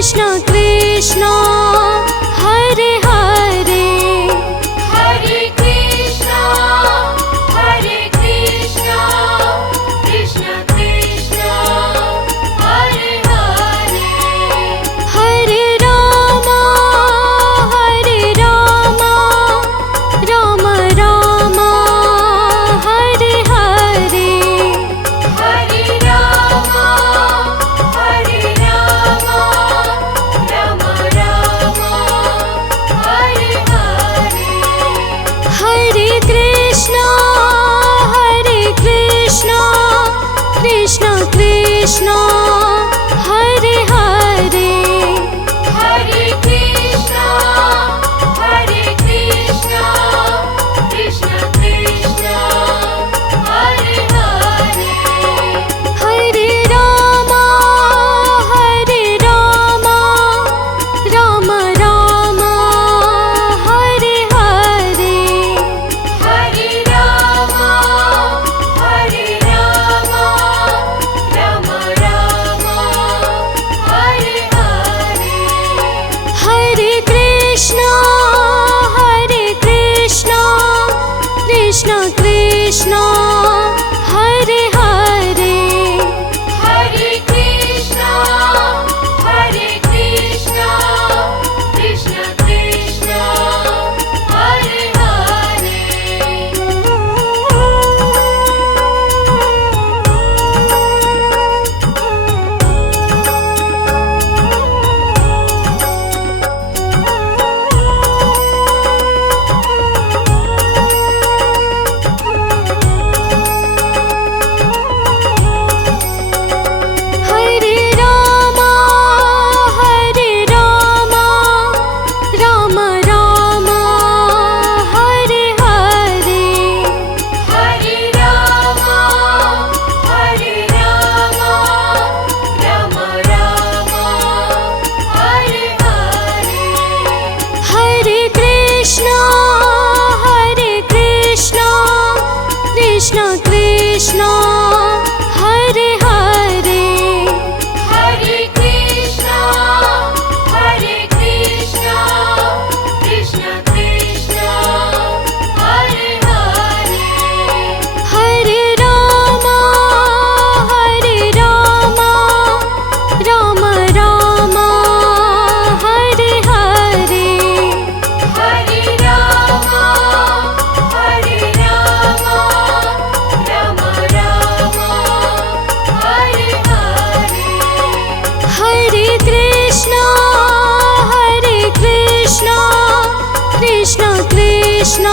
Krishna Krishna Hare Hare Hare Krishna Krishna Krishna Hare Hare Hare Ram Ram Ram Hare Hare Hare Ram Ram Ram Hare Hare Hare Krishna Krishna Krishna Hare Hare Hare Krishna Krishna Krishna Hare Hare Hare Ram Ram Ram Hare Hare Hare Ram Ram Ram Hare Hare Hare Krishna Krishna Krishna Hare Hare Hare Krishna Krishna Krishna Hare Hare Hare Ram Ram Ram Hare Hare Hare Ram Ram Ram Hare Hare Hare Krishna Krishna Krishna Hare Hare Hare Krishna Krishna Krishna Hare Hare Hare Ram Ram Ram Hare Hare Hare Ram Ram Ram Hare Hare Hare Krishna Krishna Krishna